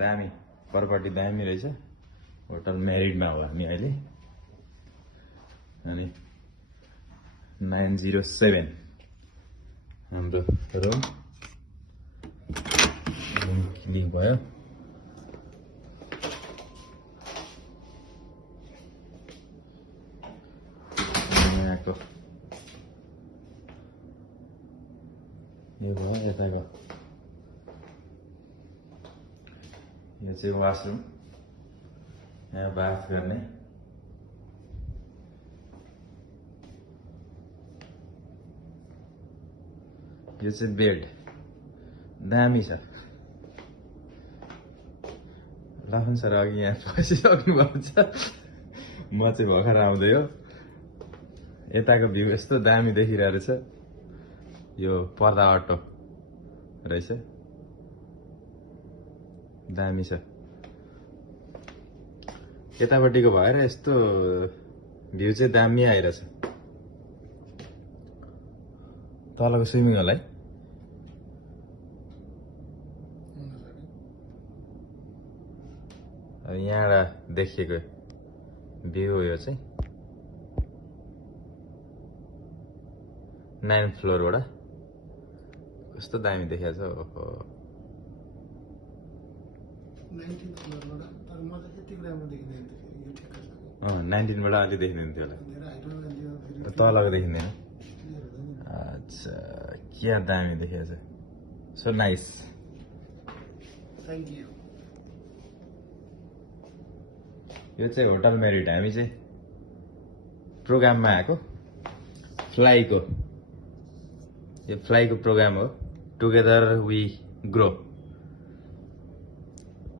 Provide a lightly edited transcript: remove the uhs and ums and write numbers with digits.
दामी प्रपर्टी दामी रहेछ होटल मेरिटमा हो हामी अहिले अनि 907 हाम्रो रुम क्लिक भयो यहाँको यो भयो यताको यो चाहिँ वाशरूम यहाँ बाथ गर्ने यो चाहिँ बेड दामी छ लाफन सर अघि यहाँ बसिसक्नु भएको छ म चाहिँ भर्खर आउँदै हो यताको भ्यू यस्तो दामी देखिरहेको छ यो पर्दा अटो रहेछ दामी छ यतापट्टिको भएर यस्तो भ्यू चाहिँ दामी आइरहेछ तलको स्विमिङ हल है यहाँबाट देखिएको भ्यू हो यो चाहिँ 9th फ्लोरबाट कस्तो दामी देखाएको छ ओहो 19बाट अलि देखिँदैन थियो होला तलको देखिँदैन अच्छा क्या दामी देखाएको छ so nice thank you yo चाहिँ होटल मेरिट हामी चाहिँ प्रोग्राममा आएको फ्लाइको यो फ्लाइको प्रोग्राम हो टुगेदर वी ग्रो